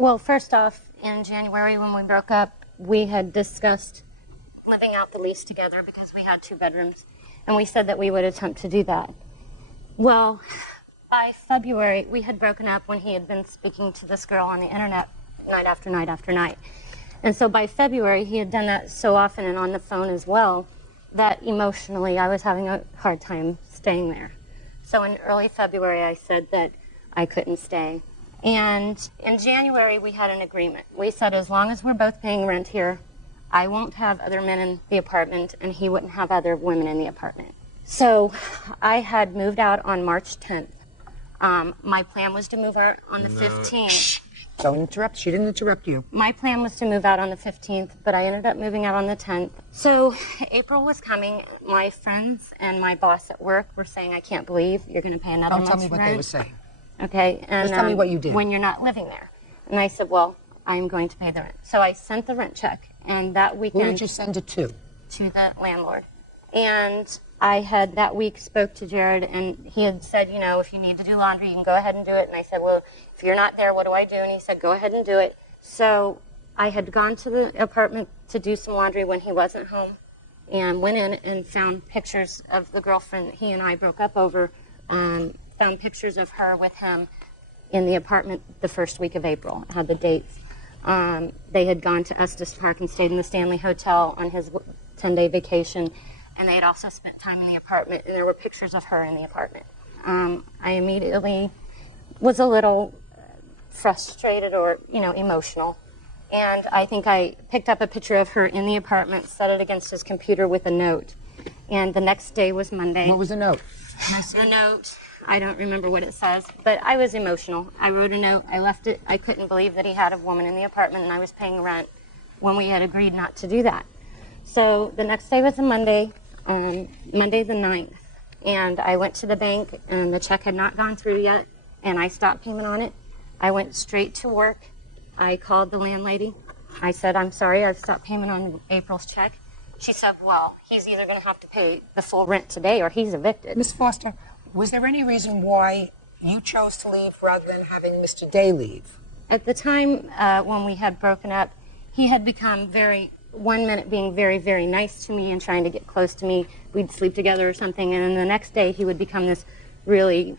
Well, first off, in January when we broke up, we had discussed living out the lease together because we had 2 bedrooms, and we said that we would attempt to do that. Well, by February, we had broken up when he had been speaking to this girl on the internet night after night after night. And so by February, he had done that so often and on the phone as well that emotionally I was having a hard time staying there. So in early February, I said that I couldn't stay. And in January, we had an agreement. We said as long as we're both paying rent here, I won't have other men in the apartment and he wouldn't have other women in the apartment. So I had moved out on March 10th. My plan was to move out on the 15th. Shh. Don't interrupt. She didn't interrupt you. My plan was to move out on the 15th, but I ended up moving out on the 10th. So April was coming. My friends and my boss at work were saying, I can't believe you're going to pay another month's rent. Don't tell me what they were saying. Okay. And, just tell me what you did. When you're not living there. And I said, well, I'm going to pay the rent. So I sent the rent check, and that weekend... Who did you send it to? To the landlord. And I had that week spoke to Jared, and he had said, you know, if you need to do laundry, you can go ahead and do it. And I said, well, if you're not there, what do I do? And he said, go ahead and do it. So I had gone to the apartment to do some laundry when he wasn't home, and went in and found pictures of the girlfriend he and I broke up over, found pictures of her with him in the apartment the first week of April. I had the dates. They had gone to Estes Park and stayed in the Stanley Hotel on his 10-day vacation, and they had also spent time in the apartment, and there were pictures of her in the apartment. I immediately was a little frustrated or, you know, emotional, and I think I picked up a picture of her in the apartment, set it against his computer with a note, and the next day was Monday. What was the note? The note, I don't remember what it says, but I was emotional. I wrote a note, I left it, I couldn't believe that he had a woman in the apartment and I was paying rent when we had agreed not to do that. So the next day was a Monday, Monday the 9th, and I went to the bank and the check had not gone through yet, and I stopped payment on it. I went straight to work. I called the landlady. I said, I'm sorry, I've stopped payment on April's check. She said, well, he's either going to have to pay the full rent today or he's evicted. Miss Foster, was there any reason why you chose to leave rather than having Mr. Day leave? At the time when we had broken up, he had become one minute being very, very nice to me and trying to get close to me. We'd sleep together or something, and then the next day he would become this really,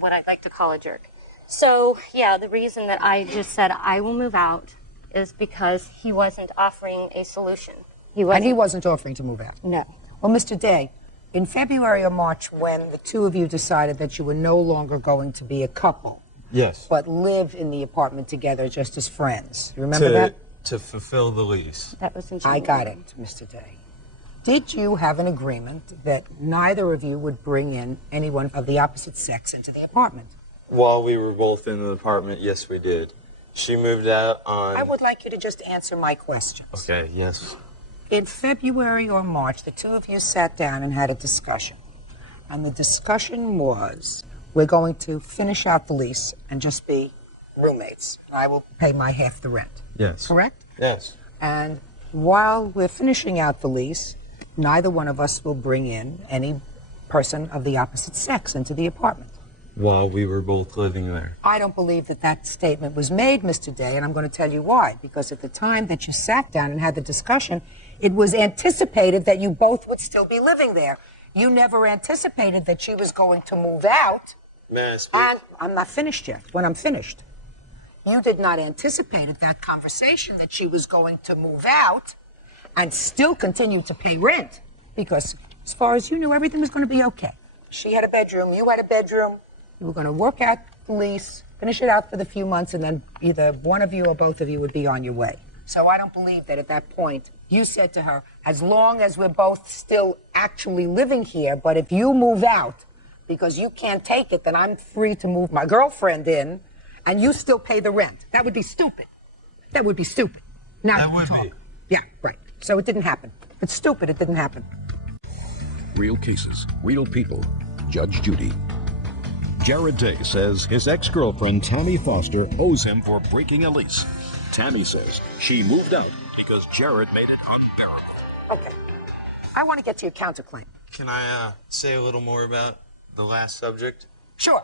what I'd like to call a jerk. So, yeah, the reason that I just said I will move out is because he wasn't offering a solution. And he wasn't offering to move out? No. Well, Mr. Day, in February or March, when the two of you decided that you were no longer going to be a couple, yes, but live in the apartment together just as friends, you remember that? To fulfill the lease. That was in January. I got it, Mr. Day. Did you have an agreement that neither of you would bring in anyone of the opposite sex into the apartment? While we were both in the apartment, yes, we did. She moved out on... I would like you to just answer my questions. Okay, yes. In February or March, the two of you sat down and had a discussion. And the discussion was, we're going to finish out the lease and just be roommates. I will pay my half the rent. Yes. Correct? Yes. And while we're finishing out the lease, neither one of us will bring in any person of the opposite sex into the apartment. While we were both living there. I don't believe that that statement was made, Mr. Day, and I'm going to tell you why. Because at the time that you sat down and had the discussion, it was anticipated that you both would still be living there. You never anticipated that she was going to move out. May I speak? And I'm not finished yet. When I'm finished, you did not anticipate at that conversation that she was going to move out and still continue to pay rent. Because as far as you knew, everything was going to be okay. She had a bedroom, you had a bedroom. You were going to work out the lease, finish it out for the few months, and then either one of you or both of you would be on your way. So I don't believe that at that point you said to her, as long as we're both still actually living here, but if you move out because you can't take it, then I'm free to move my girlfriend in and you still pay the rent. That would be stupid. That would be stupid. Now, that would be. Yeah, right. So it didn't happen. It's stupid. It didn't happen. Real cases, real people. Judge Judy. Jared Day says his ex-girlfriend, Tammy Foster, owes him for breaking a lease. Tammy says she moved out because Jared made it unbearable. Okay. I want to get to your counterclaim. Can I say a little more about the last subject? Sure.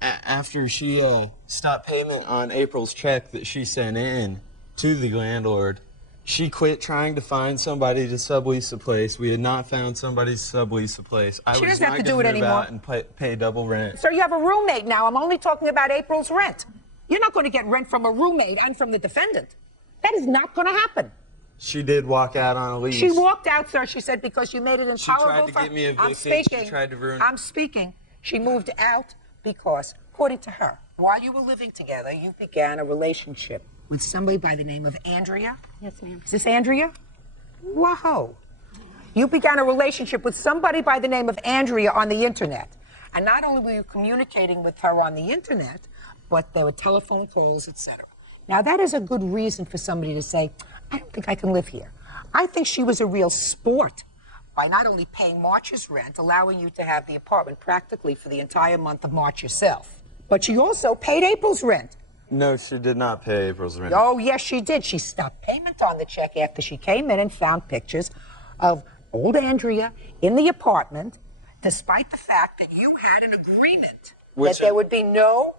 after she stopped payment on April's check that she sent in to the landlord, she quit trying to find somebody to sublease the place. We had not found somebody to sublease the place. She doesn't have to do it anymore. And pay double rent. So you have a roommate now. I'm only talking about April's rent. You're not going to get rent from a roommate and from the defendant. That is not going to happen. She did walk out on a lease. She walked out, sir. She said because you made it intolerable. She tried to get me evicted. I'm speaking. She tried to ruin. I'm speaking. She moved out because, according to her, while you were living together, you began a relationship with somebody by the name of Andrea. Yes, ma'am. Is this Andrea? Whoa. You began a relationship with somebody by the name of Andrea on the internet. And not only were you communicating with her on the internet, but there were telephone calls, etc. Now, that is a good reason for somebody to say, I don't think I can live here. I think she was a real sport by not only paying March's rent, allowing you to have the apartment practically for the entire month of March yourself, but she also paid April's rent. No, she did not pay April's rent. Oh, yes, she did. She stopped payment on the check after she came in and found pictures of old Andrea in the apartment, despite the fact that you had an agreement that there would be no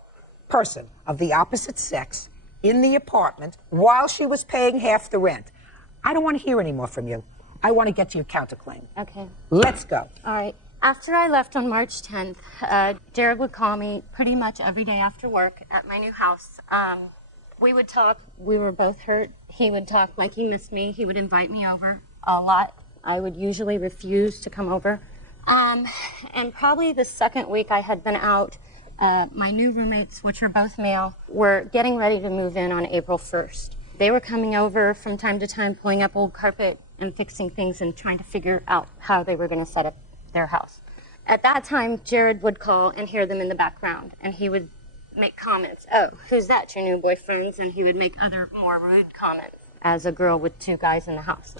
person of the opposite sex in the apartment while she was paying half the rent. I don't want to hear any more from you. I want to get to your counterclaim. Okay. Let's go. All right. After I left on March 10th, Jared would call me pretty much every day after work at my new house. We would talk. We were both hurt. He would talk like he missed me. He would invite me over a lot. I would usually refuse to come over. And probably the second week I had been out, my new roommates, which are both male, were getting ready to move in on April 1st. They were coming over from time to time, pulling up old carpet and fixing things and trying to figure out how they were going to set up their house. At that time, Jared would call and hear them in the background, and he would make comments. Oh, who's that, your new boyfriends? And he would make other more rude comments as a girl with two guys in the house.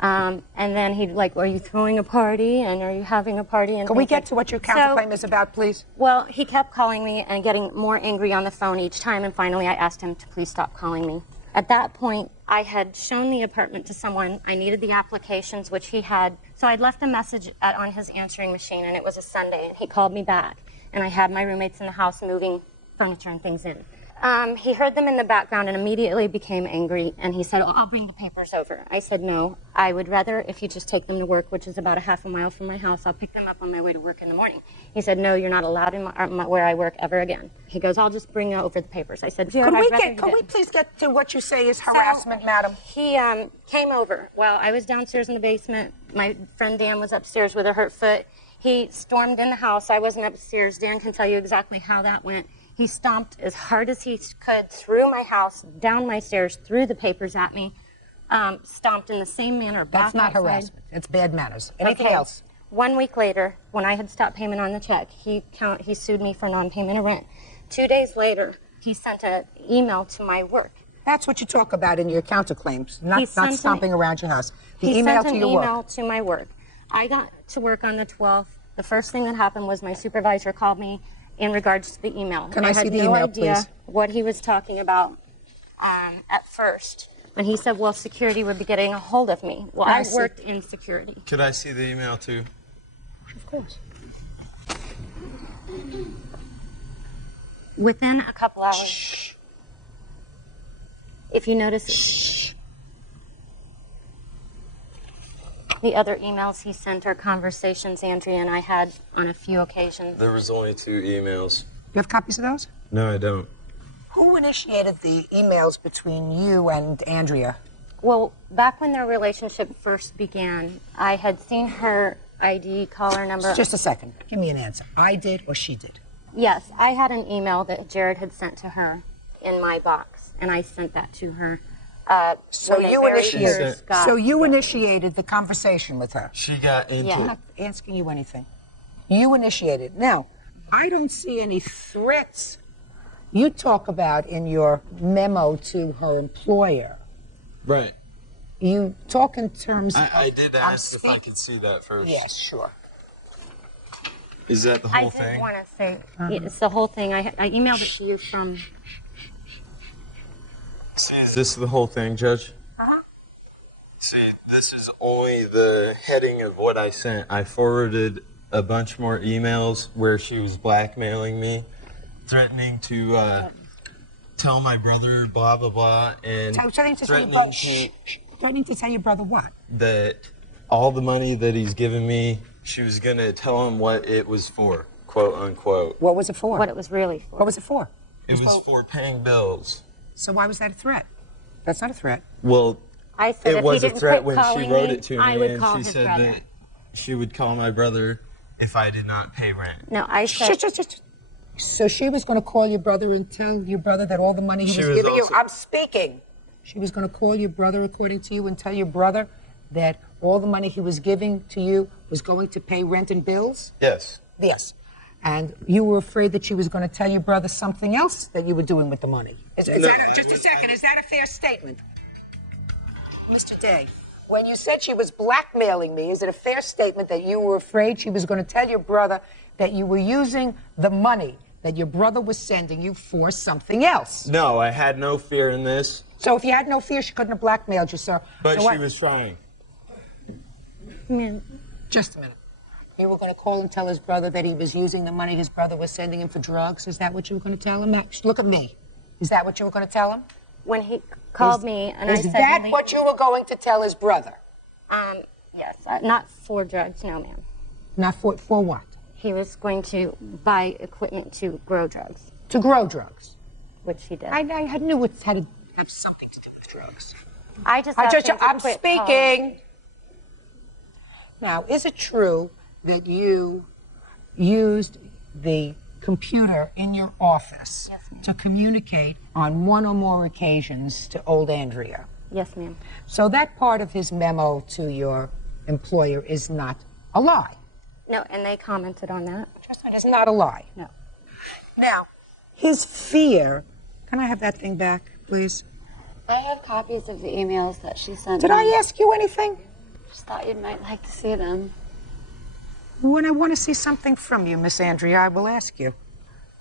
And then he'd like, are you throwing a party? And are you having a party? And can we get to what your counterclaim is about, please? Well, he kept calling me and getting more angry on the phone each time, and finally I asked him to please stop calling me. At that point, I had shown the apartment to someone. I needed the applications, which he had. So I'd left a message on his answering machine, and it was a Sunday, and he called me back. And I had my roommates in the house moving furniture and things in. He heard them in the background and immediately became angry, and he said, I'll bring the papers over. I said, no, I would rather if you just take them to work, which is about a half a mile from my house. I'll pick them up on my way to work in the morning. He said, no, you're not allowed in where I work ever again. He goes, I'll just bring over the papers. I said, Can we please get to what you say is harassment, madam? He came over while I was downstairs in the basement. My friend Dan was upstairs with a hurt foot. He stormed in the house. I wasn't upstairs. Dan can tell you exactly how that went. He stomped as hard as he could through my house, down my stairs, threw the papers at me, stomped in the same manner back outside. That's not harassment. It's bad manners. Anything else? 1 week later, when I had stopped payment on the check, he sued me for non-payment of rent. 2 days later, he sent an email to my work. That's what you talk about in your counterclaims, not stomping around your house. The email to your work. He sent an email to my work. I got to work on the 12th. The first thing that happened was my supervisor called me in regards to the email. Can I see the email, I had no idea please? What he was talking about at first. When he said, well, security would be getting a hold of me. Well, I worked in security. Could I see the email too? Of course. Within a couple hours. Shh. If you notice, the other emails he sent are conversations Andrea and I had on a few occasions. There was only 2 emails. You have copies of those? No, I don't. Who initiated the emails between you and Andrea? Well, back when their relationship first began, I had seen her ID, caller number. Just a second. Give me an answer. I did or she did? Yes, I had an email that Jared had sent to her in my box, and I sent that to her. So you initiated the conversation with her? She got into I'm not asking you anything. You initiated. Now, I don't see any threats you talk about in your memo to her employer. Right. You talk in terms of... I did ask if I could see that first. Yes, sure. Is that the whole thing? I did want to say, it's the whole thing. I emailed it to you from... See, is this the whole thing, Judge? Uh-huh. See, this is only the heading of what I sent. I forwarded a bunch more emails where she was blackmailing me threatening to tell my brother blah blah blah, and threatening to tell your brother what? That all the money that he's given me, she was gonna tell him what it was for, quote unquote. What was it for? What it was really for. What was it for? It was for paying bills. So why was that a threat? That's not a threat. Well, I said it if was he a didn't threat quit when she calling wrote me, it to I me, would and call she his said brother. that she would call my brother if I did not pay rent. No, I said. So she was going to call your brother and tell your brother that all the money he was giving you. I'm speaking. She was going to call your brother, according to you, and tell your brother that all the money he was giving to you was going to pay rent and bills? Yes. Yes. And you were afraid that she was going to tell your brother something else that you were doing with the money. Just a second, is that a fair statement? Mr. Day, when you said she was blackmailing me, is it a fair statement that you were afraid she was going to tell your brother that you were using the money that your brother was sending you for something else? No, I had no fear in this. So if you had no fear, she couldn't have blackmailed you, sir. But So she was trying. Just a minute. You were going to call and tell his brother that he was using the money his brother was sending him for drugs? Is that what you were going to tell him? Look at me. Is that what you were going to tell him? When he called me and I said... Is that what you were going to tell his brother? Yes, not for drugs, no, ma'am. Not for what? He was going to buy equipment to grow drugs. To grow drugs? Which he did. I knew it had to have something to do with drugs. I'm speaking. Now, is it true that you used the computer in your office to communicate on one or more occasions to old Andrea? Yes, ma'am. So that part of his memo to your employer is not a lie? No, and they commented on that. It's not a lie? No. Now, his fear... Can I have that thing back, please? I have copies of the emails that she sent Did me. I ask you anything? Just thought you might like to see them. When I want to see something from you, Miss Andrea, I will ask you.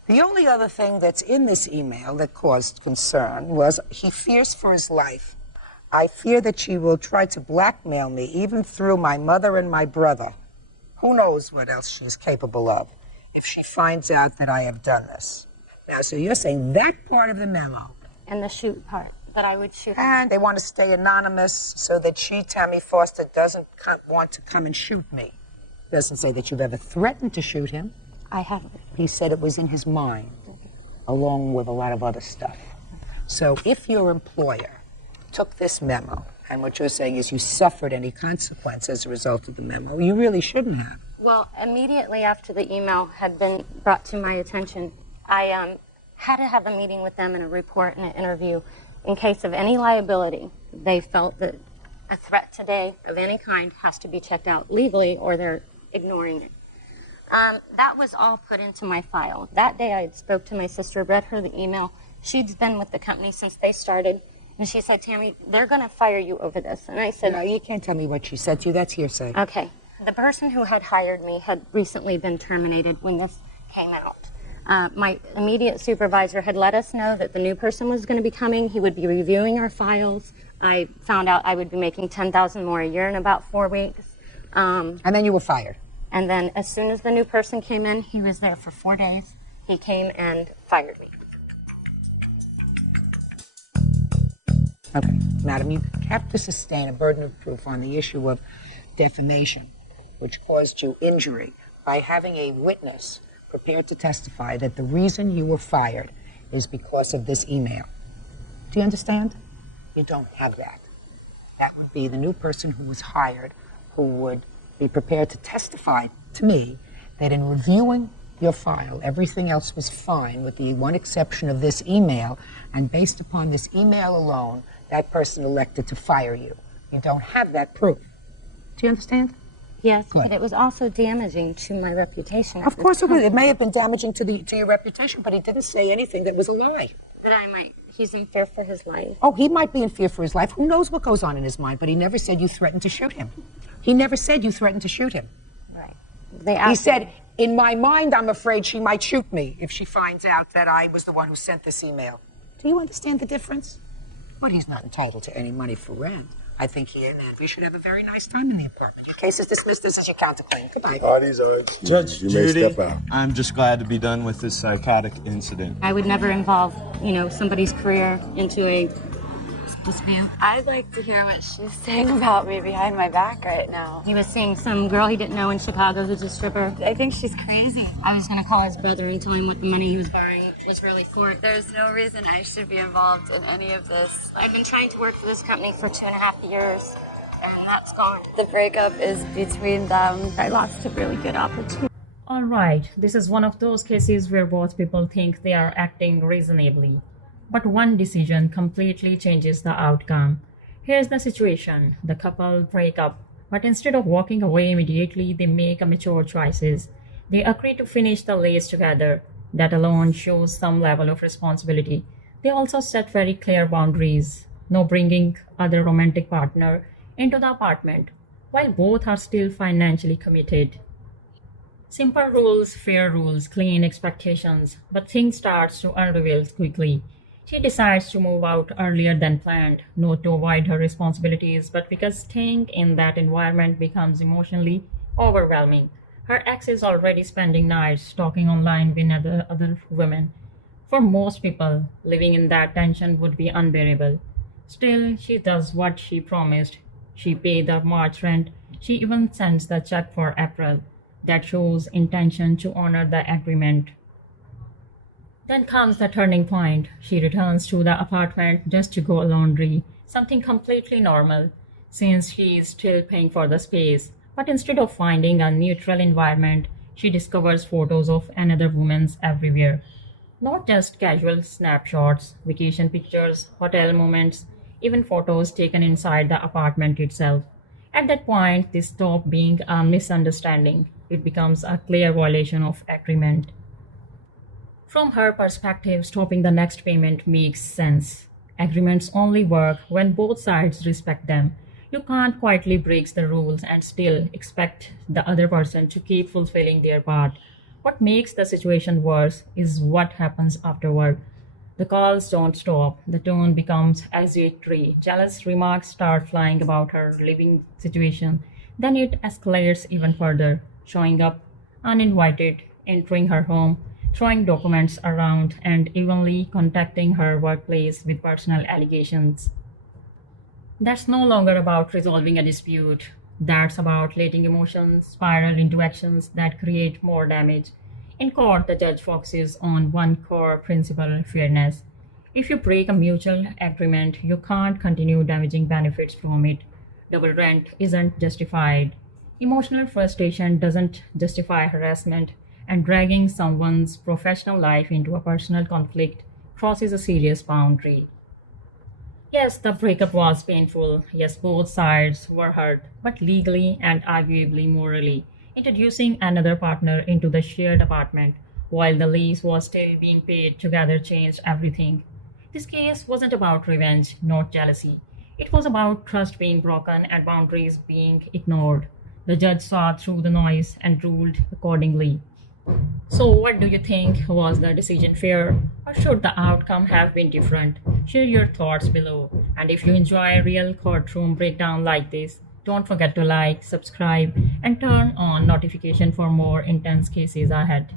The only other thing that's in this email that caused concern was he fears for his life. I fear that she will try to blackmail me, even through my mother and my brother. Who knows what else she's capable of if she finds out that I have done this. Now, so you're saying that part of the memo. And the shoot part, that I would shoot him. And they want to stay anonymous so that she, Tammy Foster, doesn't want to come and shoot me. Doesn't say that you've ever threatened to shoot him. I haven't. He said it was in his mind, along with a lot of other stuff. So if your employer took this memo, and what you're saying is you suffered any consequence as a result of the memo, you really shouldn't have. Well, immediately after the email had been brought to my attention, I had to have a meeting with them and a report and an interview in case of any liability. They felt that a threat today of any kind has to be checked out legally or they're ignoring it. That was all put into my file. That day I spoke to my sister, read her the email. She'd been with the company since they started. And she said, Tammy, they're going to fire you over this. And I said... No, you can't tell me what she said to you. That's hearsay. Okay. The person who had hired me had recently been terminated when this came out. My immediate supervisor had let us know that the new person was going to be coming. He would be reviewing our files. I found out I would be making $10,000 more a year in about 4 weeks. And then you were fired. And then as soon as the new person came in, he was there for 4 days. He came and fired me. Okay, madam, you have to sustain a burden of proof on the issue of defamation, which caused you injury, by having a witness prepared to testify that the reason you were fired is because of this email. Do you understand? You don't have that. That would be the new person who was hired, who would be prepared to testify to me that in reviewing your file, everything else was fine with the one exception of this email, and based upon this email alone, that person elected to fire you. You don't have that proof. Do you understand? Yes, Good. but it was also damaging to my reputation. Of course it was. It may have been damaging to your reputation, but he didn't say anything that was a lie. He's in fear for his life. Oh, he might be in fear for his life. Who knows what goes on in his mind, but he never said you threatened to shoot him. He never said you threatened to shoot him. Right. He said, in my mind, I'm afraid she might shoot me if she finds out that I was the one who sent this email. Do you understand the difference? But he's not entitled to any money for rent. I think he and Andrea should have a very nice time in the apartment. Your case is dismissed. This is your counterclaim. Goodbye. Parties are Judge you may Judy, step out. I'm just glad to be done with this psychotic incident. I would never involve, somebody's career into a dispute. I'd like to hear what she's saying about me behind my back right now. He was seeing some girl he didn't know in Chicago who's a stripper. I think she's crazy. I was going to call his brother and tell him what the money he was borrowing was really for. There's no reason I should be involved in any of this. I've been trying to work for this company for 2.5 years, and that's gone. The breakup is between them. I lost a really good opportunity. Alright, this is one of those cases where both people think they are acting reasonably. But one decision completely changes the outcome. Here's the situation. The couple break up, but instead of walking away immediately, they make mature choices. They agree to finish the lease together. That alone shows some level of responsibility. They also set very clear boundaries. No bringing other romantic partner into the apartment, while both are still financially committed. Simple rules, fair rules, clean expectations, but things start to unravel quickly. She decides to move out earlier than planned, not to avoid her responsibilities, but because staying in that environment becomes emotionally overwhelming. Her ex is already spending nights talking online with other women. For most people, living in that tension would be unbearable. Still, she does what she promised. She paid the March rent. She even sends the check for April. That shows intention to honor the agreement. Then comes the turning point. She returns to the apartment just to go laundry, something completely normal, since she is still paying for the space. But instead of finding a neutral environment, she discovers photos of another woman's everywhere. Not just casual snapshots, vacation pictures, hotel moments, even photos taken inside the apartment itself. At that point, this stops being a misunderstanding. It becomes a clear violation of agreement. From her perspective, stopping the next payment makes sense. Agreements only work when both sides respect them. You can't quietly break the rules and still expect the other person to keep fulfilling their part. What makes the situation worse is what happens afterward. The calls don't stop. The tone becomes accusatory. Jealous remarks start flying about her living situation. Then it escalates even further, showing up uninvited, entering her home, throwing documents around, and evenly contacting her workplace with personal allegations. That's no longer about resolving a dispute. That's about letting emotions spiral into actions that create more damage. In court, the judge focuses on one core principle: fairness. If you break a mutual agreement, you can't continue damaging benefits from it. Double rent isn't justified. Emotional frustration doesn't justify harassment, and dragging someone's professional life into a personal conflict crosses a serious boundary. Yes, the breakup was painful. Yes, both sides were hurt, but legally and arguably morally, introducing another partner into the shared apartment while the lease was still being paid together changed everything. This case wasn't about revenge, not jealousy. It was about trust being broken and boundaries being ignored. The judge saw through the noise and ruled accordingly. So, what do you think? Was the decision fair, or should the outcome have been different? Share your thoughts below. And if you enjoy a real courtroom breakdown like this, don't forget to like, subscribe, and turn on notification for more intense cases ahead.